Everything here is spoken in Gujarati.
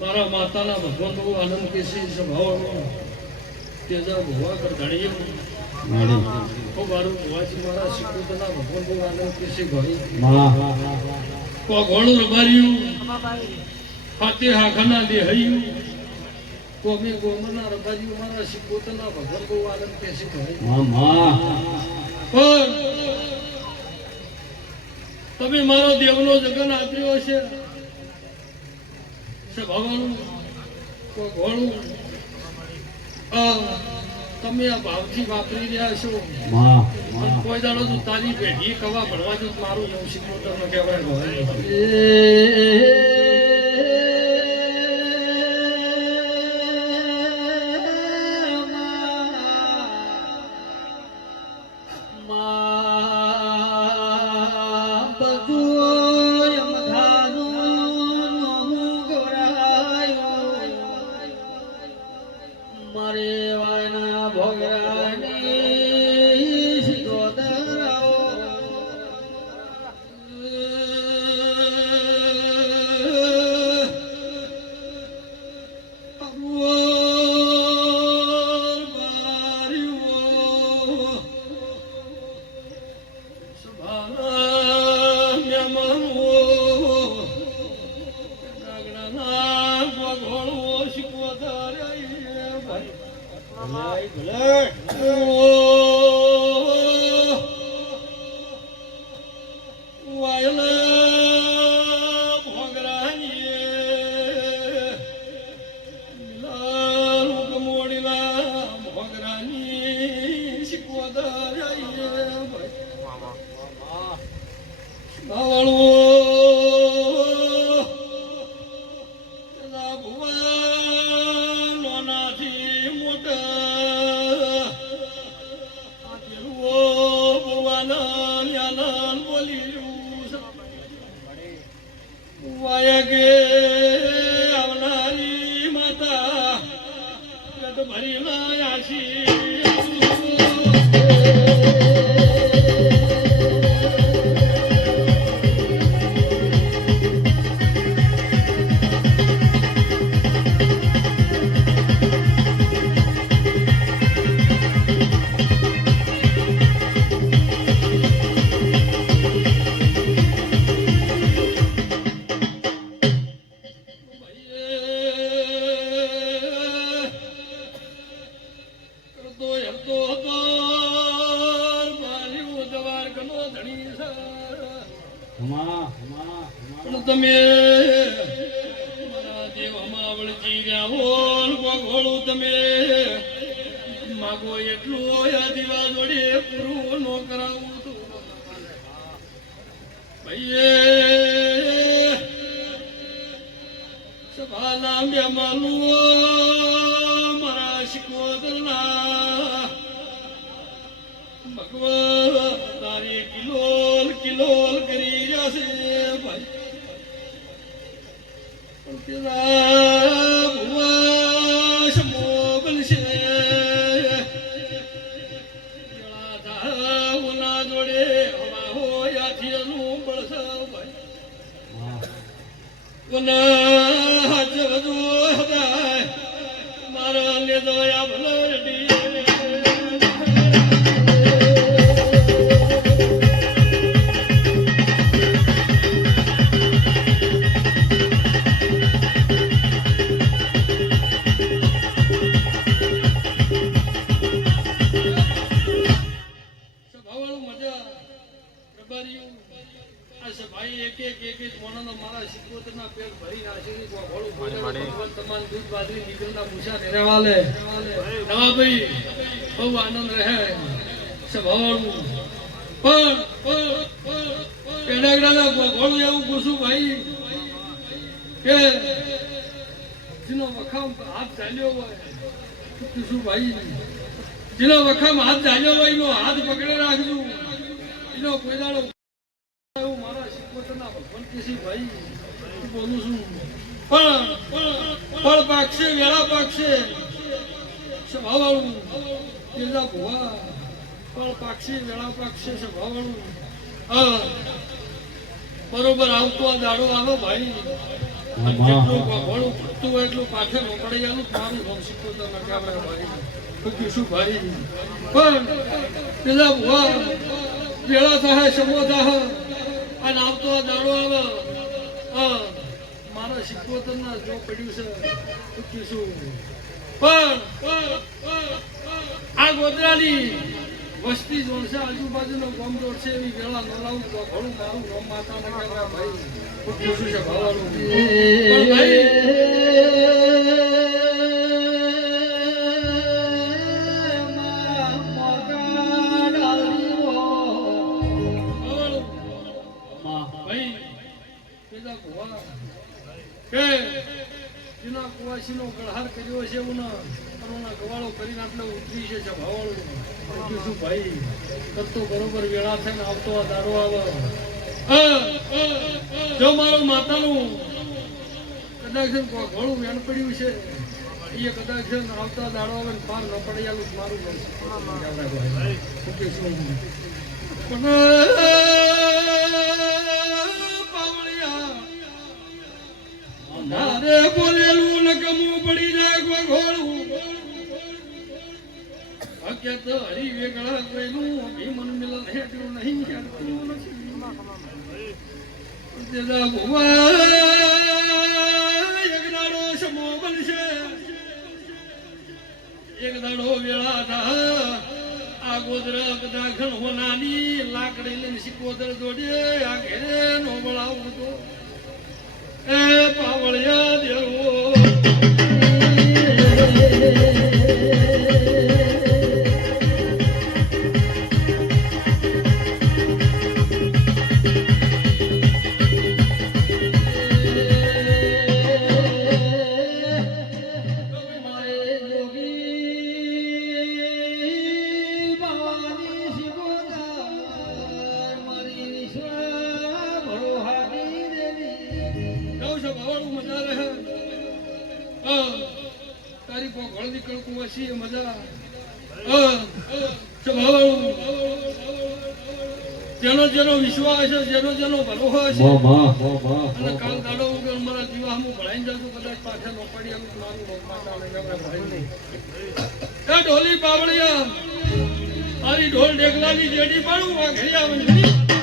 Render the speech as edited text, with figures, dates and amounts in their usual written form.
મારા માતાના ભગવાન બહુ આનંદ કેસી સ્વભાવ તેજા ભુવા કર ધણીએ ખૂબ મારું ભુવાજી મારા શિકોતરના ભગવાન બહુ આનંદ કેસી ઘોડી કો ઘોડું રબાર્યું હાથે હાખાના દેહયું કોમે ગોમના રબાર્યું મારા શિકોતરના ભગવાન બહુ આનંદ કેસી ઘોડી પણ તમે મારો દેવનો જગન આપ્યો છે ભગવાન ઘોડું તમે આ ભાવથી વાપરી રહ્યા છો કોઈ દાડો તું તારી પેઢી કવા ભણવા જો મારું એવું શીખવતર નો કહેવાય તમે મારા દેવ હમાવળજી રહ્યા હોલ ઘોડું તમે માગો એટલું આ દીવા જોડે પૂરું નો કરાવું તો ભાઈ સભાના મહેમાનું મારા શિકોતરના ભગવાન તારી કિલોલ કિલોલ કરી જશે ભાઈ ભુવા શમો બનશે જળા જોડે હવા હોયાથી અનું બળશે ભાઈ હાથ વધુ હતા મારા ને દયા ભલડી મારા શિકોતરના પેટ ભરી નાખી તમામ દૂધ બાજરી નીકળના પૂછા રહેવા લે ભાઈ બહુ આનંદ રહે સ્વભાવનું પણ પેડાગડાના ઘોડું એવું પૂછું ભાઈ કે જેનો વખામ હાથ ચાલ્યો હોય પૂછું ભાઈ જેનો વખામ હાથ ચાલ્યો હોય એનો હાથ પકડે રાખજો એનો કોઈ દાડો મારા શિકોતરના ભગવાન કેસી ભાઈ બોલું છું પણ પાકશે વેળા પાકશે સ્વભાવવાળું તેજા ભુવા પણ પાકશે વેળા પાકશે સ્વભાવવાળું બરોબર આવતો આ દાડો આવે ભાઈ હા, જેટલું હા. ઘણું પડતું હોય એટલું પાછળ નોકરી આલું મારું નામ શીખવતા નથી આપણે ભાઈ શું શું ભાઈ પણ પેલા ભુવા વેળા થાય સમો થાય અને આવતો આ દાડો આવે મારા શીખવતર ના જો પડ્યું છે શું પણ આ ગોધરાની વસ્તી જોડશે આજુબાજુનો ગામ જોડશે એવી વેળા ન લાવું તો ઘણું મારું નામ માતા ના કહેવાય ભાઈ શું છે ભાવાનું પણ ભાઈ કુવાસીનો ગળહાર કર્યો છે એવું ના ગવાળો કરીને આટલે ઉતરી છે ભાવાળું શું ભાઈ કરતો બરોબર વેળા થઈને આવતો આ દાડો આવે જો મારો માતાનું કદાચ ઘણું વેણ પડ્યું છે એ કદાચ આવતા દાડો આવે ને પાર ન પડી આલું મારું નારે બોલેલું નકમું પડી જાય ઘોડું હકીકત હરી વેગળા કોઈનું ભીમન મિલન હેઠું નહીં હેઠું નથી તેના ભુવા એક દાડો સમો બનશે એક દાડો વેળા થા આ ગોધરા કદા ઘણ હોનાની લાકડી લઈને સિકોદર જોડે આ ઘેરે નો બોલાવું તો એ પાવળિયા દેવો તારી ઘોળ નીકળતું હશે મજા જેનો જેનો વિશ્વાસ છે જેનો જેનો ભરોસો છે અને કાલ દાડો વગર મારા જીવા હું ભણાઈ જતો કદાચ પાછળ નો પડી મારું ઢોલી પાવડિયા મારી ઢોલ ઢેકલાની જેડી પાડું આ ઘડિયા